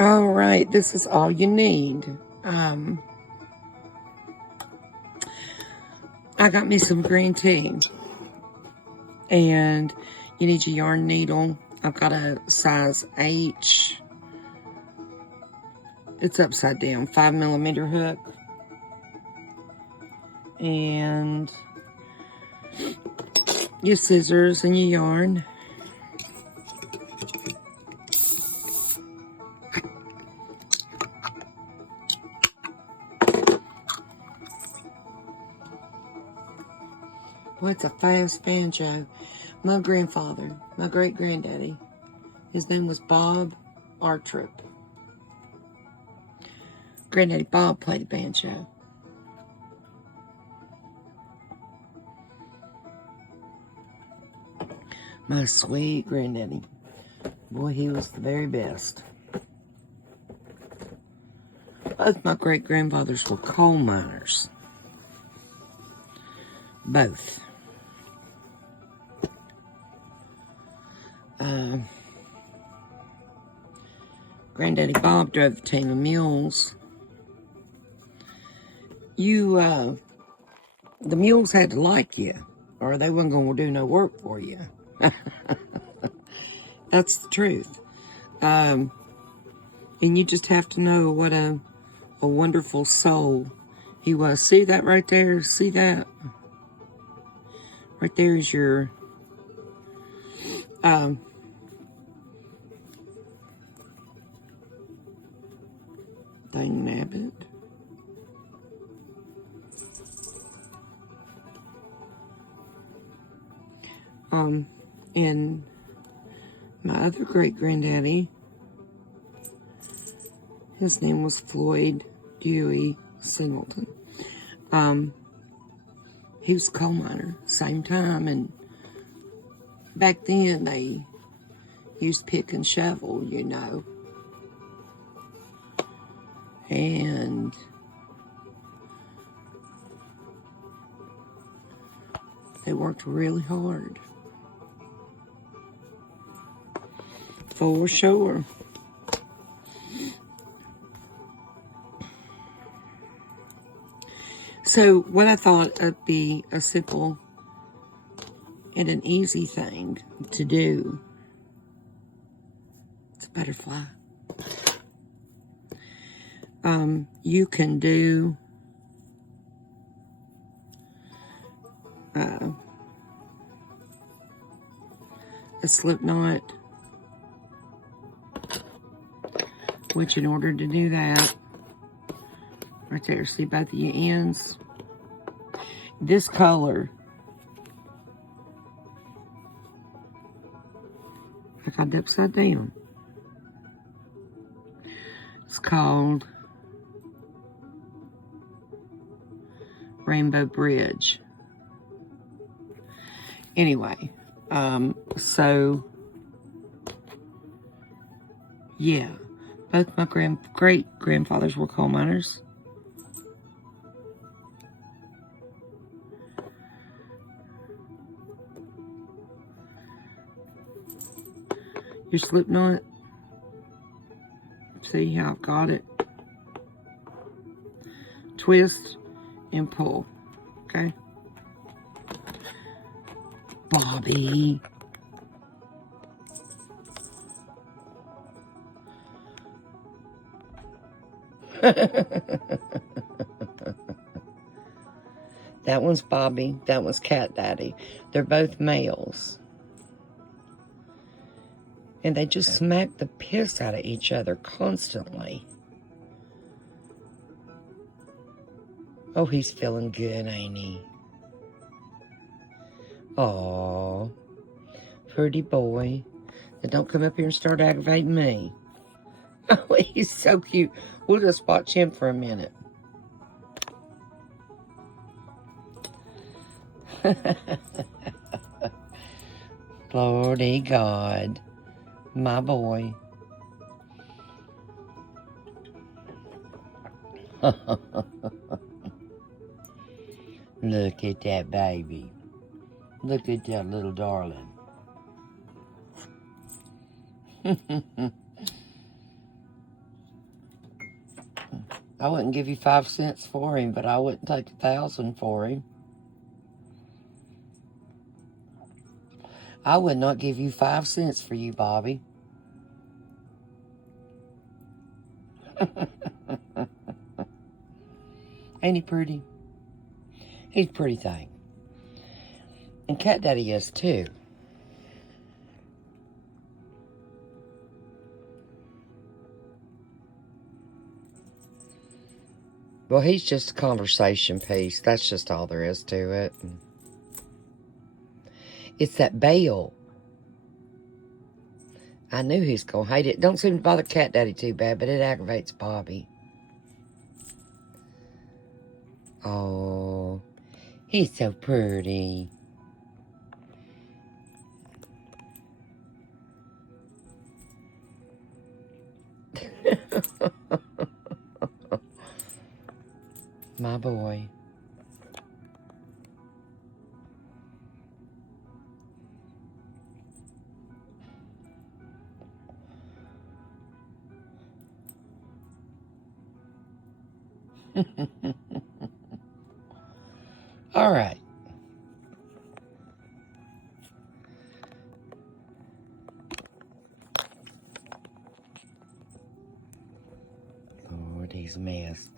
All right, this is all you need. I got me some green tea, and you need your yarn needle. I've got a size H. It's upside down, 5mm hook, and your scissors and your yarn. What's a fast banjo? My grandfather, my great-granddaddy, his name was Bob Artrip. Granddaddy Bob played the banjo. My sweet granddaddy. Boy, he was the very best. Both my great-grandfathers were coal miners. Both. Granddaddy Bob drove a team of mules. The mules had to like you, or they wasn't going to do no work for you. That's the truth. And you just have to know what a wonderful soul he was. See that right there? See that? Right there is your dang nabbit. And my other great-granddaddy, his name was Floyd Dewey Singleton. He was a coal miner, same time, and back then they used pick and shovel, you know. And they worked really hard. For sure. So what I thought would be a simple and an easy thing to do. It's a butterfly. You can do a slip knot, which in order to do that, right there, see both of your ends? This color, I got it upside down. It's called Rainbow Bridge. Anyway, so yeah, both my great-grandfathers were coal miners. Your slip knot, see how I've got it? Twist and pull, okay? Bobby. That one's Bobby, that one's Cat Daddy. They're both males. And they just smack the piss out of each other constantly. Oh, he's feeling good, ain't he? Aw, pretty boy. Now don't come up here and start aggravating me. Oh, he's so cute. We'll just watch him for a minute. Lordy God, my boy. Look at that baby. Look at that little darling. I wouldn't give you 5 cents for him, but I wouldn't take 1,000 for him. I would not give you 5 cents for you, Bobby. Ain't he pretty? He's a pretty thing. And Cat Daddy is too. Well, he's just a conversation piece. That's just all there is to it. It's that bell. I knew he was going to hate it. Don't seem to bother Cat Daddy too bad, but it aggravates Bobby. Oh, he's so pretty. My boy. All right. Lord, he's a mess.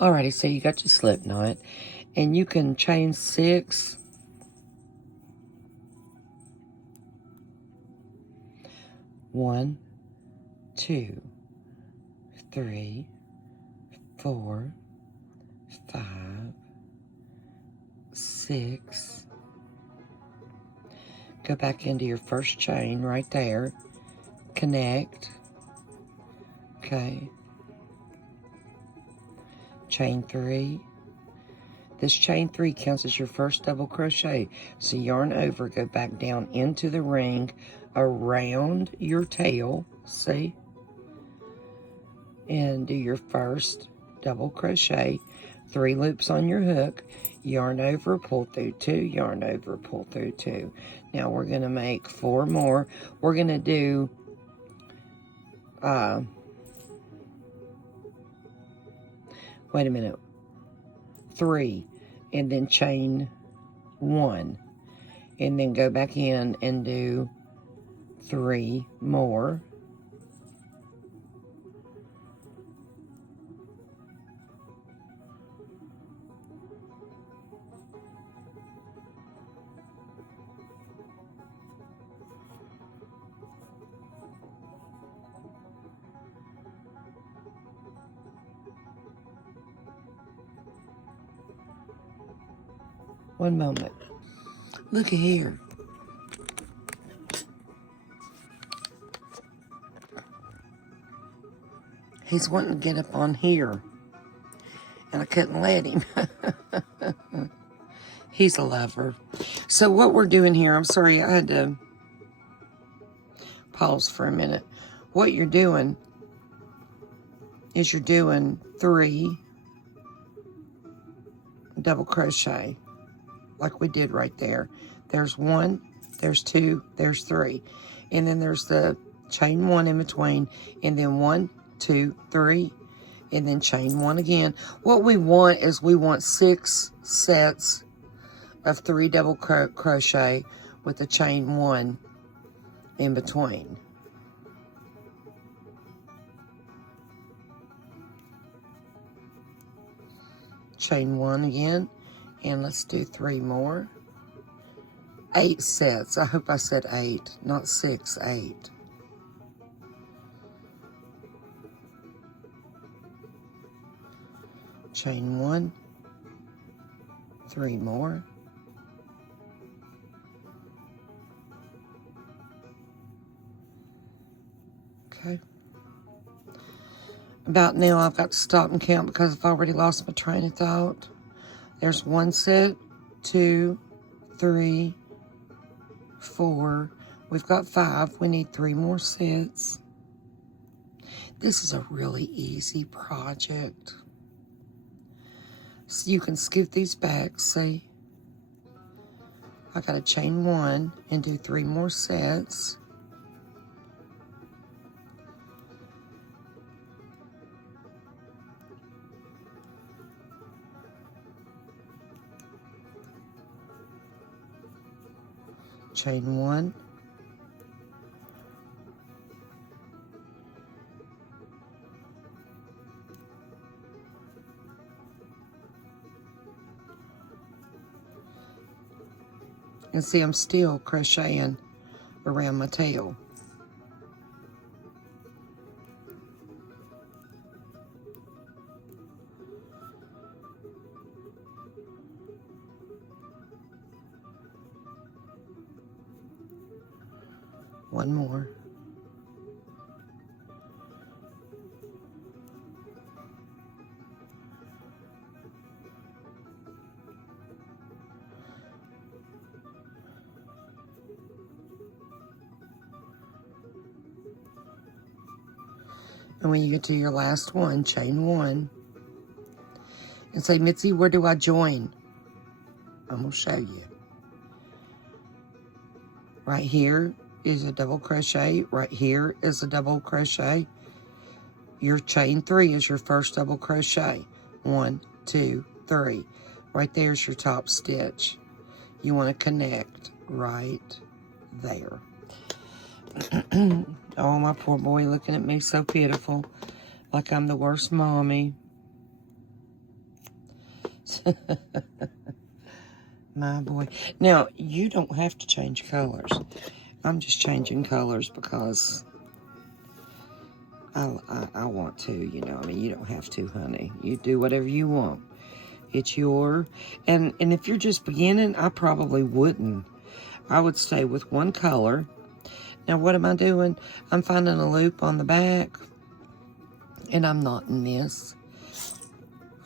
Alrighty, so you got your slip knot, and you can chain 6. 1, 2, 3, 4, 5, 6. Go back into your first chain right there. Connect. Okay. Chain 3. This chain 3 counts as your first double crochet. So yarn over, go back down into the ring around your tail, see? And do your first double crochet, 3 loops on your hook, yarn over, pull through 2, yarn over, pull through 2. Now we're going to make 4 more. We're going to do wait a minute, 3, and then chain 1, and then go back in and do 3 more. One moment. Look at here. He's wanting to get up on here, and I couldn't let him. He's a lover. So what we're doing here, I'm sorry, I had to pause for a minute. What you're doing is you're doing 3 double crochet, like we did right there. There's 1, there's 2, there's 3. And then there's the chain 1 in between, and then 1, 2, 3, and then chain 1 again. What we want is we want 6 sets of 3 double crochet with the chain 1 in between. Chain 1 again, and let's do 3 more. 8 sets. I hope I said 8, not 6, 8. Chain 1, 3 more. Okay. About now, I've got to stop and count because I've already lost my train of thought. There's 1 set, 2, 3, 4. We've got 5. We need 3 more sets. This is a really easy project. So you can scoot these back, see? I got to chain 1 and do 3 more sets. chain 1, and see I'm still crocheting around my tail. One more. And when you get to your last one, chain 1, and say, Mitzi, where do I join? I'm going to show you. Right here is a double crochet. Right here is a double crochet. Your chain 3 is your first double crochet. 1, 2, 3. Right there's your top stitch. You want to connect right there. Oh, my poor boy looking at me so pitiful, like I'm the worst mommy. My boy. Now, you don't have to change colors. I'm just changing colors because I want to, you know. I mean, you don't have to, honey. You do whatever you want. It's your... And if you're just beginning, I probably wouldn't. I would stay with one color. Now, what am I doing? I'm finding a loop on the back, and I'm knotting this.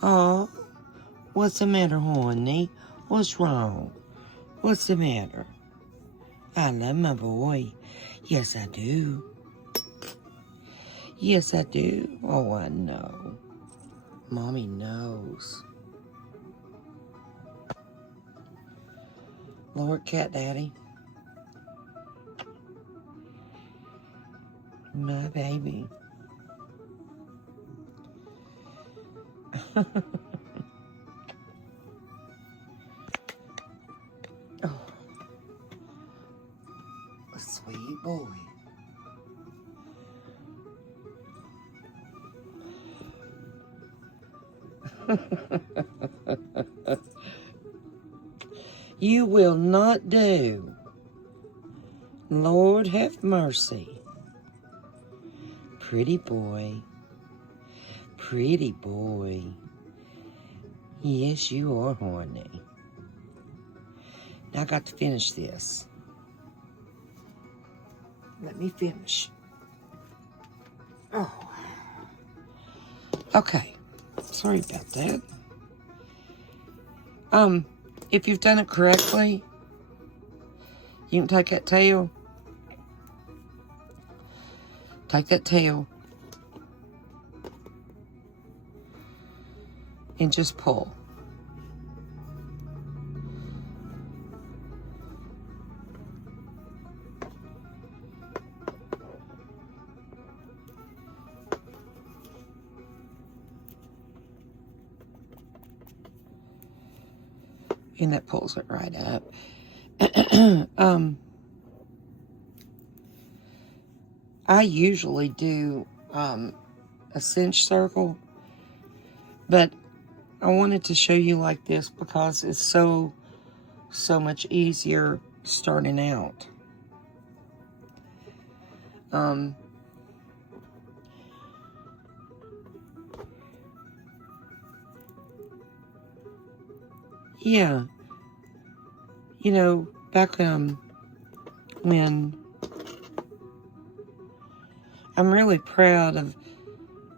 Oh, what's the matter, honey? What's wrong? What's the matter? I love my boy. Yes, I do. Yes, I do. Oh, I know. Mommy knows. Lord Cat Daddy. My baby. Oh, a sweet boy. You will not do. Lord have mercy. Pretty boy. Pretty boy. Yes, you are, honey. Now I got to finish this. Let me finish. Oh. Okay. Sorry about that. If you've done it correctly, you can take that tail. Take that tail. And just pull. And that pulls it right up. I usually do a cinch circle, but I wanted to show you like this because it's so much easier starting out. Yeah, you know, back when I'm really proud of,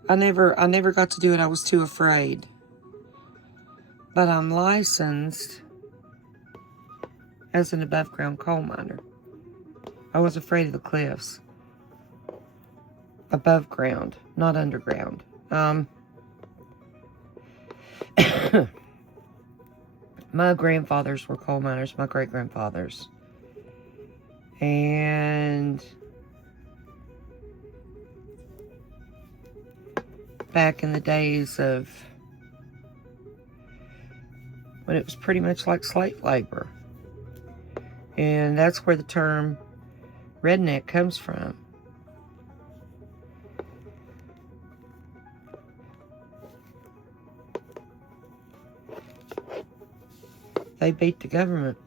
I never got to do it. I was too afraid. But I'm licensed as an above ground coal miner. I was afraid of the cliffs. Above ground, not underground. My grandfathers were coal miners, my great-grandfathers. And back in the days of when it was pretty much like slave labor. And that's where the term redneck comes from. They beat the government.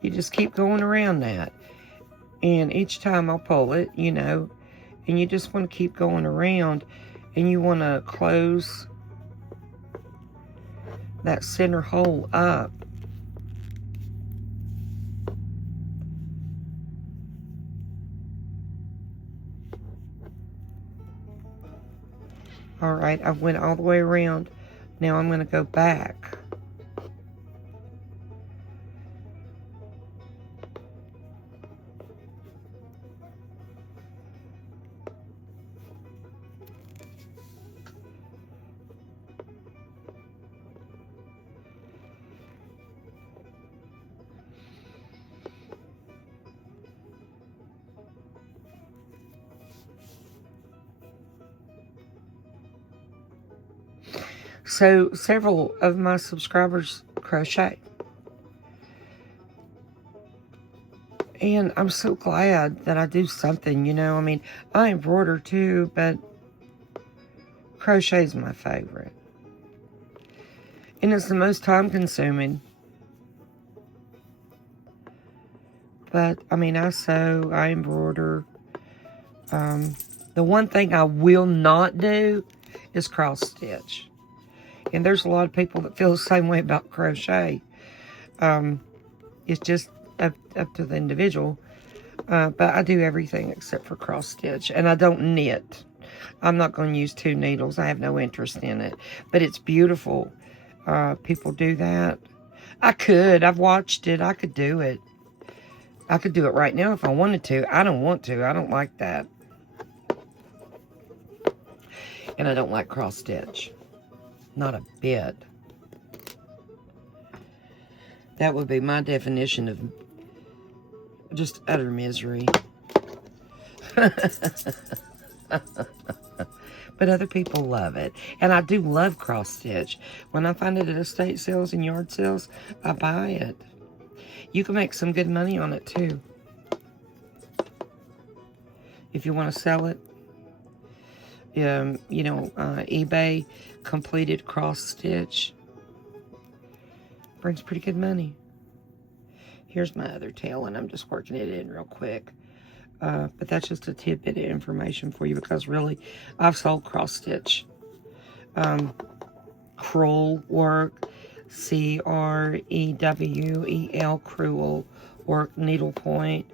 You just keep going around that. And each time I'll pull it, you know, and you just want to keep going around, and you want to close that center hole up. All right, I went all the way around. Now I'm going to go back. So several of my subscribers crochet. And I'm so glad that I do something, you know. I mean, I embroider too, but crochet is my favorite. And it's the most time consuming. But, I mean, I sew, I embroider. The one thing I will not do is cross stitch. And there's a lot of people that feel the same way about crochet. It's just up to the individual. But I do everything except for cross stitch. And I don't knit. I'm not going to use 2 needles. I have no interest in it. But it's beautiful. People do that. I could. I've watched it. I could do it. I could do it right now if I wanted to. I don't want to. I don't like that. And I don't like cross stitch. Not a bit. That would be my definition of just utter misery. But other people love it. And I do love cross stitch. When I find it at estate sales and yard sales, I buy it. You can make some good money on it too. If you want to sell it. You know, eBay completed cross stitch brings pretty good money. Here's my other tail, and I'm just working it in real quick. But that's just a tidbit of information for you, because really, I've sold cross stitch. Crewel work, C-R-E-W-E-L, crewel work, needlepoint,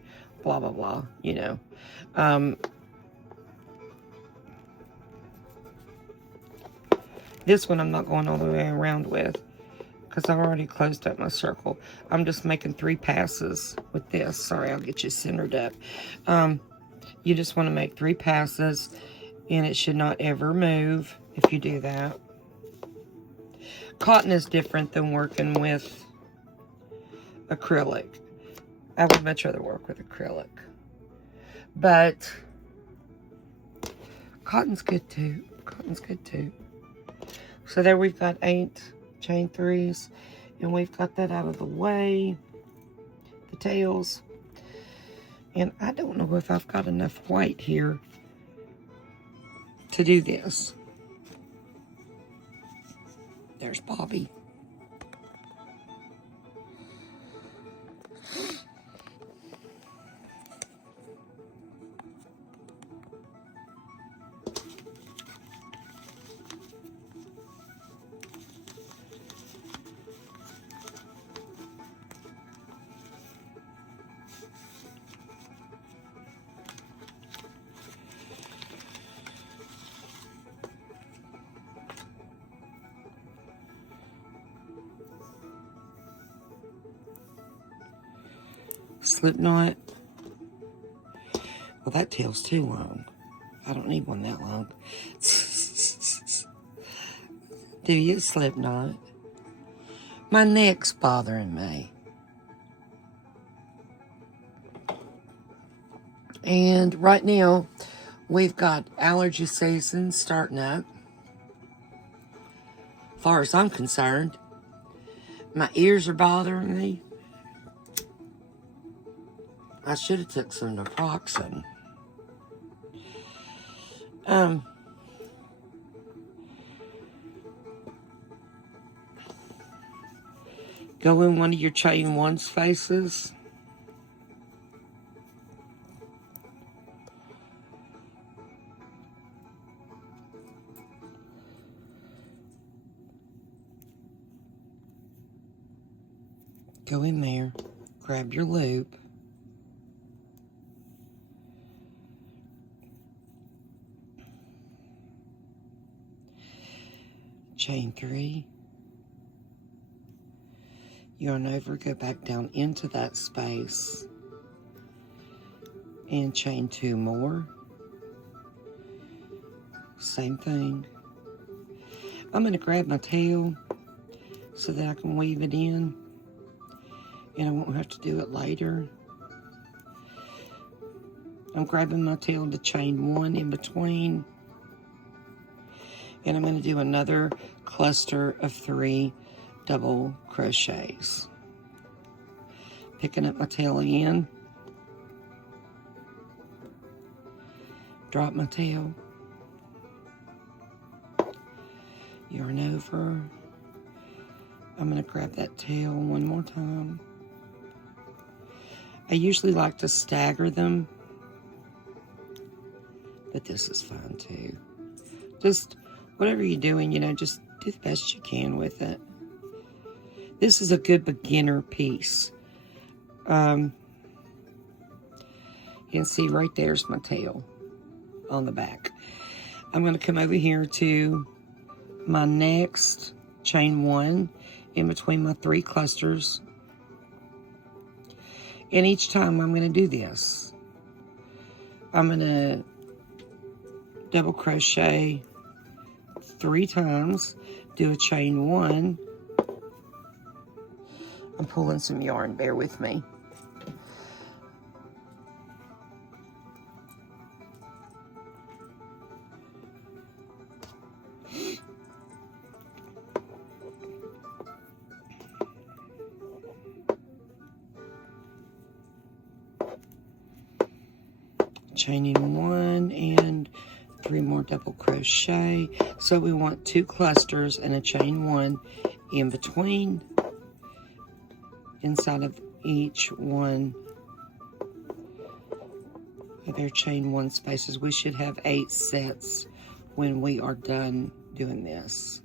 blah, blah, blah, you know. This one I'm not going all the way around with, because I've already closed up my circle. I'm just making 3 passes with this. Sorry, I'll get you centered up. You just want to make 3 passes, and it should not ever move if you do that. Cotton is different than working with acrylic. I would much rather work with acrylic. But cotton's good too. Cotton's good too. So there we've got 8 chain 3s, and we've got that out of the way, the tails. And I don't know if I've got enough white here to do this. There's Bobby. Slip knot. Well, that tail's too long. I don't need one that long. Do you slip knot? My neck's bothering me. And right now, we've got allergy season starting up. As far as I'm concerned, my ears are bothering me. I should have took some naproxen. Go in one of your chain one spaces. Go in there, grab your loop. Chain 3. Yarn over, go back down into that space. And chain 2 more. Same thing. I'm going to grab my tail so that I can weave it in. And I won't have to do it later. I'm grabbing my tail to chain 1 in between. And I'm going to do another cluster of 3 double crochets. Picking up my tail again. Drop my tail. Yarn over. I'm going to grab that tail one more time. I usually like to stagger them, but this is fine too. Just whatever you're doing, you know, just do the best you can with it. This is a good beginner piece. You can see right there's my tail on the back. I'm going to come over here to my next chain 1 in between my 3 clusters. And each time I'm going to do this, I'm going to double crochet 3 times, do a chain 1. I'm pulling some yarn, bear with me. Chaining 1 and 3 more double crochet. So we want 2 clusters and a chain 1 in between, inside of each one of their chain 1 spaces. We should have 8 sets when we are done doing this.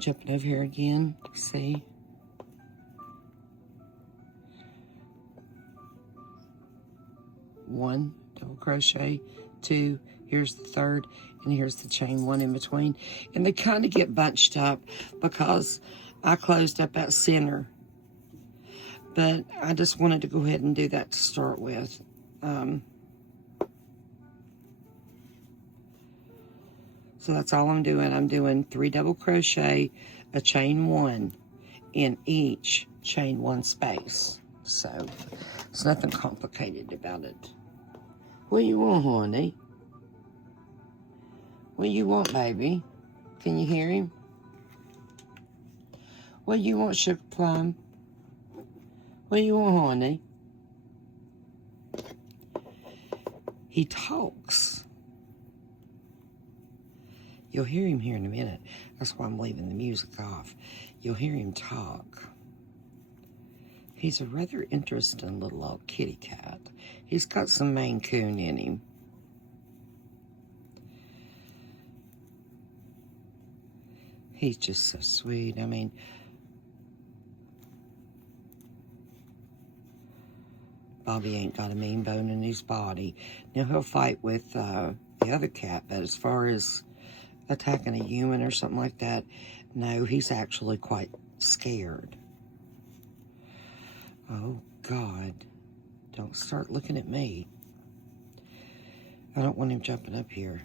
Jumping over here again, see? One double crochet, 2, here's the 3rd, and here's the chain 1 in between. And they kind of get bunched up because I closed up that center. But I just wanted to go ahead and do that to start with. So that's all I'm doing. I'm doing 3 double crochet, a chain 1 in each chain 1 space. So it's nothing complicated about it. What you want, honey? What you want, baby? Can you hear him? What you want, Sugar Plum? What you want, honey? He talks. You'll hear him here in a minute. That's why I'm leaving the music off. You'll hear him talk. He's a rather interesting little old kitty cat. He's got some Maine Coon in him. He's just so sweet. I mean, Bobby ain't got a mean bone in his body. Now, he'll fight with the other cat, but as far as attacking a human or something like that, no, he's actually quite scared. Oh, God. Don't start looking at me. I don't want him jumping up here.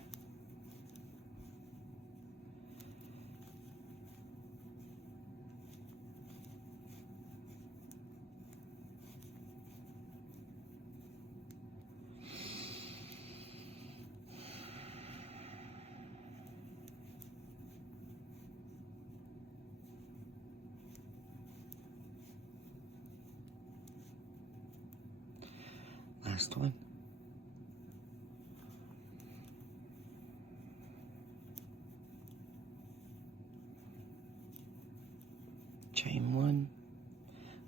Last one. Chain one.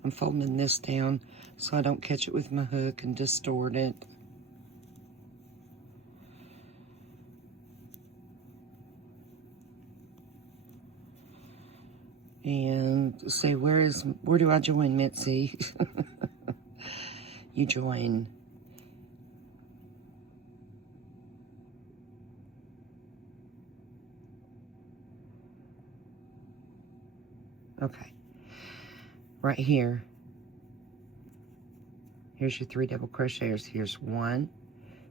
I'm folding this down so I don't catch it with my hook and distort it. And say, where do I join, Mitzi? You join. Okay. Right here. Here's your 3 double crochets. Here's 1.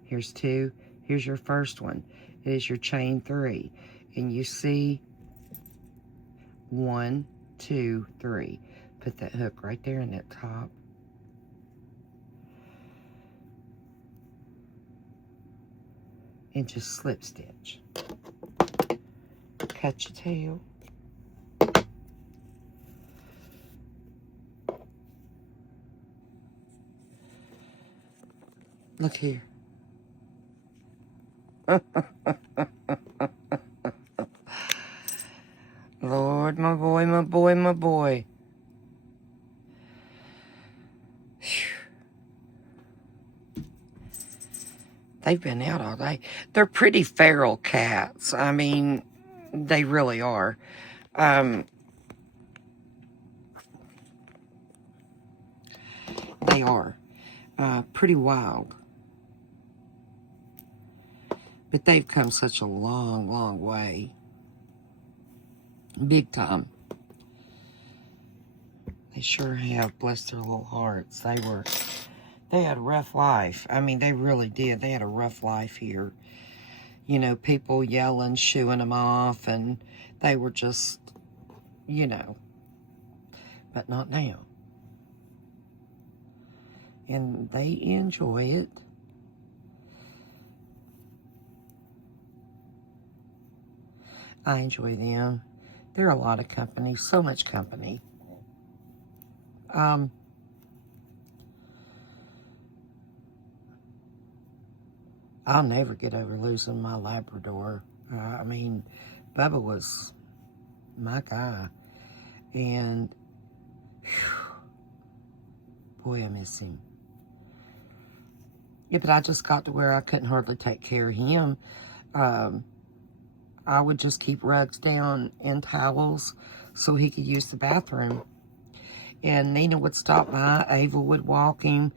Here's 2. Here's your first one. It is your chain 3. And you see 1, 2, 3. Put that hook right there in that top. And just slip stitch. Cut your tail. Look here. Lord, my boy, my boy, my boy. Whew. They've been out all day. They're pretty feral cats. I mean, they really are. They are. Pretty wild. But they've come such a long, long way. Big time. They sure have, bless their little hearts. They had a rough life. I mean, they really did. They had a rough life here. You know, people yelling, shooing them off, and they were just, you know, but not now. And they enjoy it. I enjoy them. They're a lot of company, so much company. I'll never get over losing my Labrador. I mean, Bubba was my guy. And, whew, boy, I miss him. Yeah, but I just got to where I couldn't hardly take care of him. I would just keep rugs down and towels so he could use the bathroom. And Nina would stop by. Ava would walk him.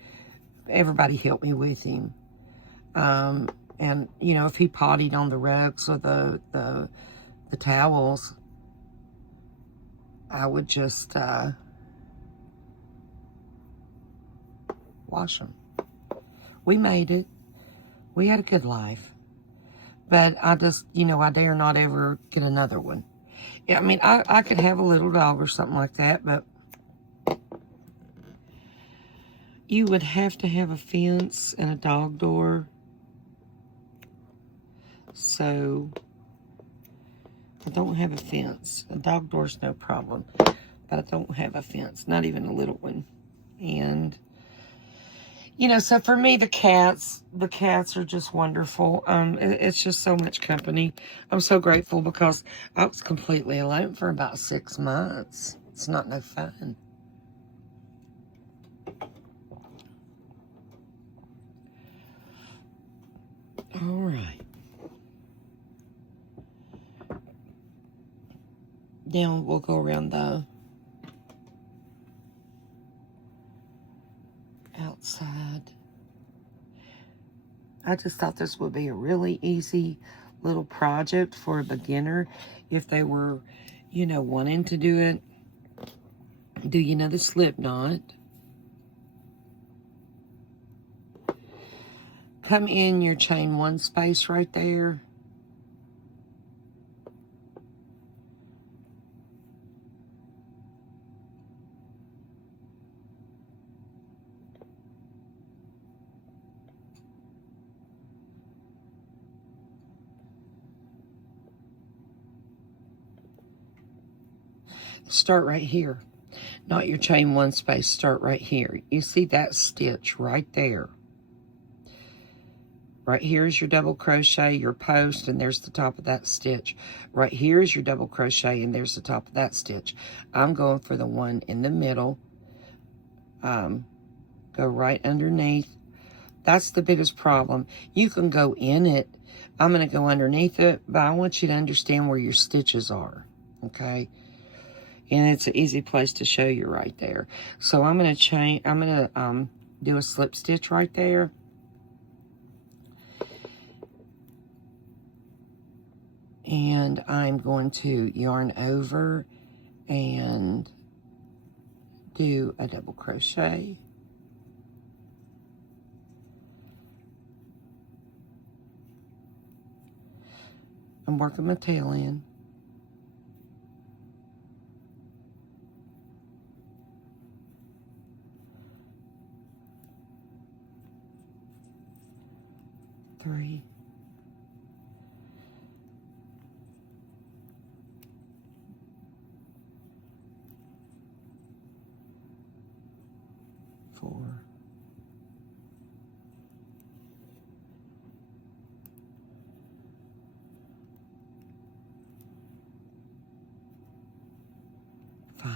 Everybody helped me with him. And, you know, if he pottied on the rugs or the towels, I would just wash them. We made it. We had a good life. But I just, you know, I dare not ever get another one. Yeah, I mean, I could have a little dog or something like that, but you would have to have a fence and a dog door. So, I don't have a fence. A dog door's no problem. But I don't have a fence, not even a little one. And, you know, so for me, the cats are just wonderful. It's just so much company. I'm so grateful because I was completely alone for about 6 months. It's not no fun. All right. Now we'll go around the outside. I just thought this would be a really easy little project for a beginner if they were, you know, wanting to do it Do you know the slip knot? Come in your chain 1 space right there. Start right here. Not your chain 1 space, start right here. You see that stitch right there. Right here is your double crochet, your post, and there's the top of that stitch. Right here is your double crochet, and there's the top of that stitch. I'm going for the one in the middle. Go right underneath. That's the biggest problem. You can go in it. I'm going to go underneath it, but I want you to understand where your stitches are, okay? And it's an easy place to show you right there. So I'm going to do a slip stitch right there. And I'm going to yarn over and do a double crochet. I'm working my tail in. Three. 4. 5.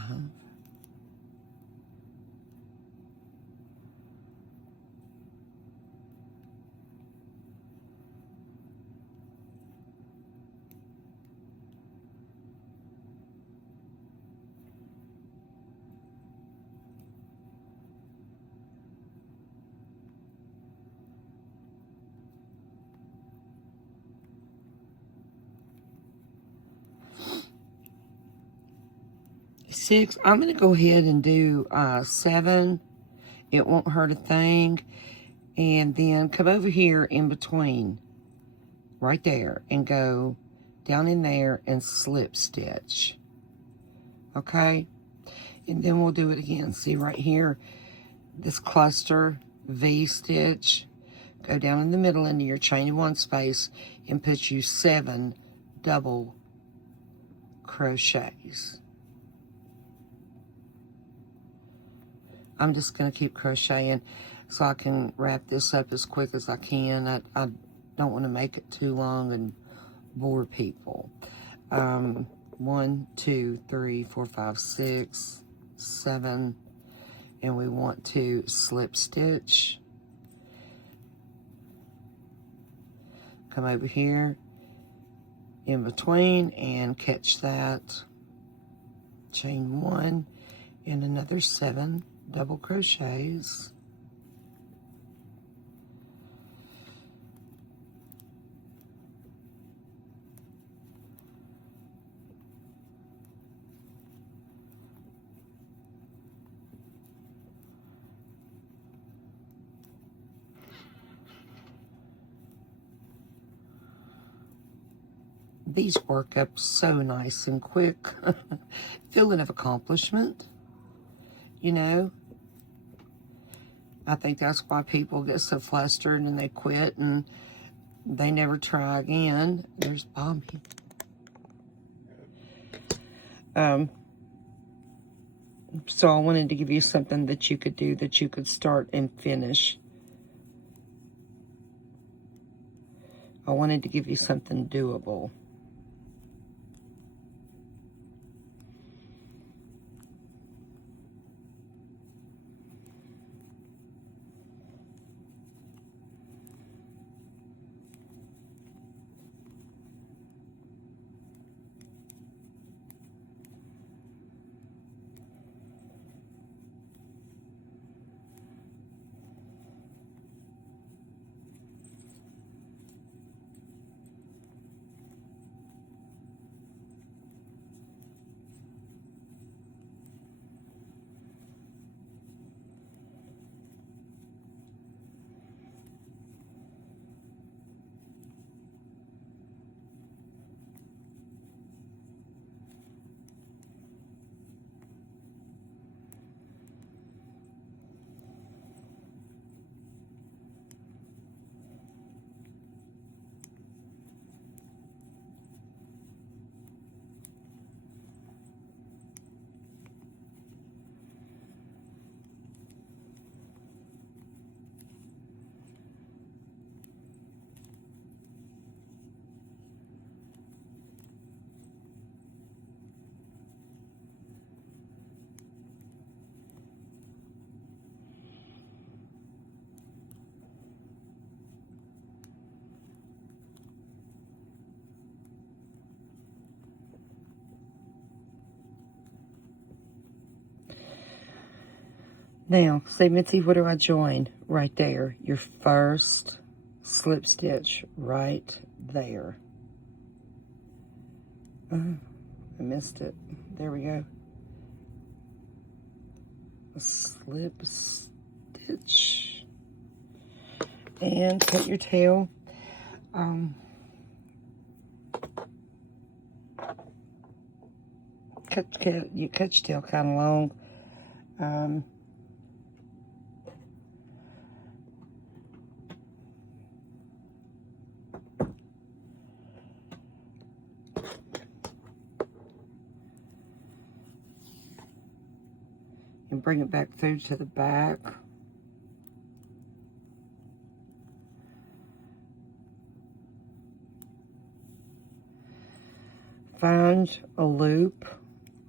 6. I'm going to go ahead and do 7. It won't hurt a thing. And then come over here in between, right there, and go down in there and slip stitch. Okay? And then we'll do it again. See right here, this cluster V stitch. Go down in the middle into your chain 1 space and put you 7 double crochets. I'm just going to keep crocheting so I can wrap this up as quick as I can. I don't want to make it too long and bore people. 1, 2, 3, 4, 5, 6, 7. And we want to slip stitch. Come over here in between and catch that. Chain 1 and another 7 double crochets. These work up so nice and quick. Feeling of accomplishment, you know. I think that's why people get so flustered and they quit and they never try again. There's Bobby. So I wanted to give you something that you could do, that you could start and finish. I wanted to give you something doable. Now, say, Mitzi, what do I join? Right there. Your first slip stitch right there. I missed it. There we go. A slip stitch. And cut your tail. You cut your tail kind of long. And bring it back through to the back. Find a loop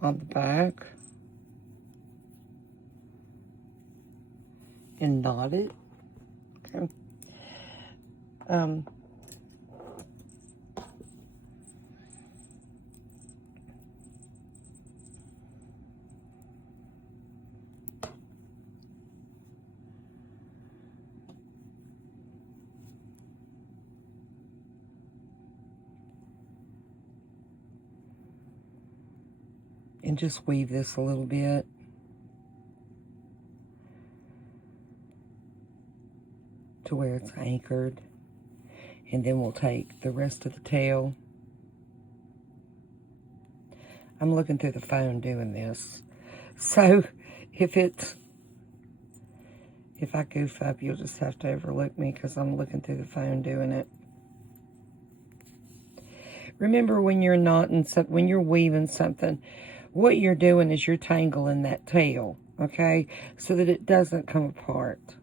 on the back and knot it. Okay. And just weave this a little bit. To where it's anchored. And then we'll take the rest of the tail. I'm looking through the phone doing this. So if I goof up, you'll just have to overlook me because I'm looking through the phone doing it. Remember, when you're knotting something, when you're weaving something, what you're doing is you're tangling that tail, okay, so that it doesn't come apart.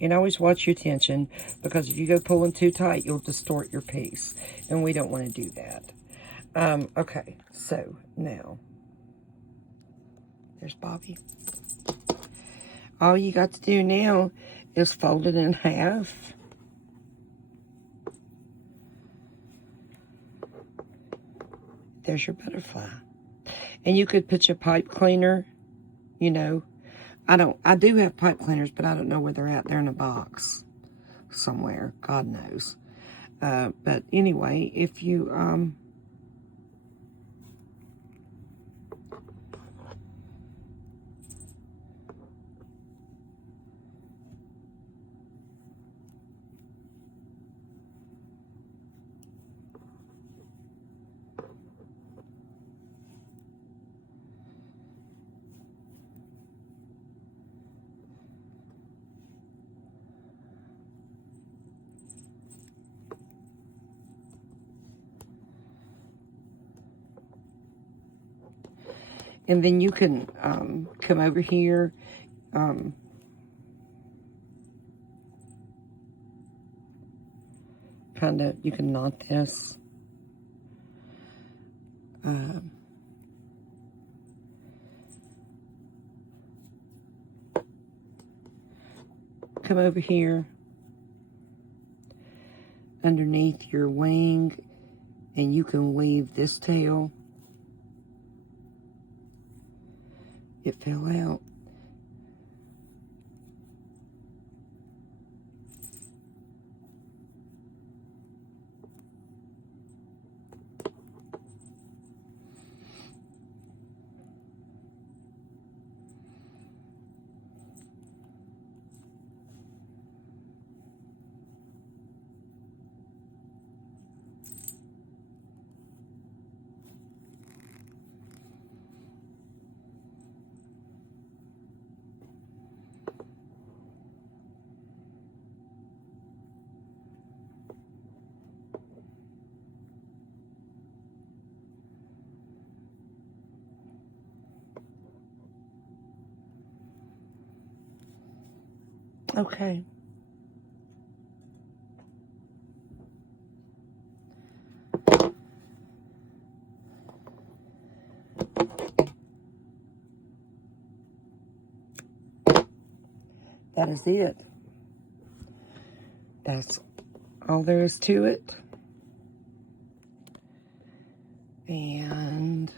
And always watch your tension, because if you go pulling too tight, you'll distort your piece, and we don't want to do that. Okay, so now, there's Bobby. All you got to do now is fold it in half. There's your butterfly. And you could put your pipe cleaner, you know. I do have pipe cleaners, but I don't know where they're at. They're in a box somewhere. God knows. But anyway, if you, and then you can come over here. Kind of, you can knot this. Come over here underneath your wing, and you can weave this tail. It fell out. Okay. That is it. That's all there is to it. And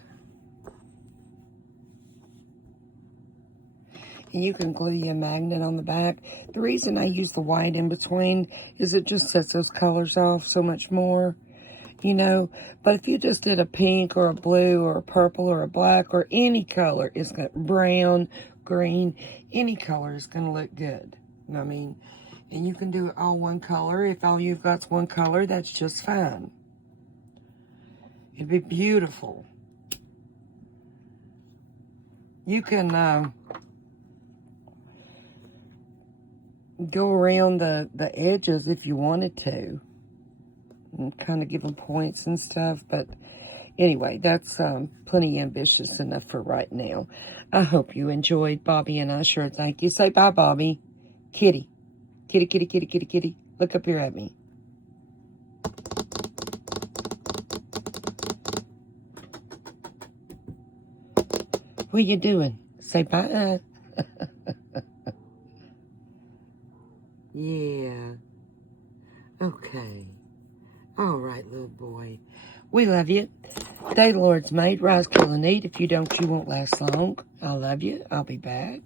And you can glue you a magnet on the back. The reason I use the white in between is it just sets those colors off so much more, you know. But if you just did a pink or a blue or a purple or a black or any color, it's got brown, green, any color is going to look good. I mean, and you can do it all one color. If all you've got's one color, that's just fine. It'd be beautiful. You can go around the edges if you wanted to. And kind of give them points and stuff. But anyway, that's plenty ambitious enough for right now. I hope you enjoyed, Bobby, and I sure thank you. Say bye, Bobby. Kitty. Kitty, kitty, kitty, kitty, kitty. Look up here at me. What you doing? Say bye. Yeah. Okay. All right, little boy. We love you. Day the Lord's made. Rise, kill, and eat. If you don't, you won't last long. I love you. I'll be back.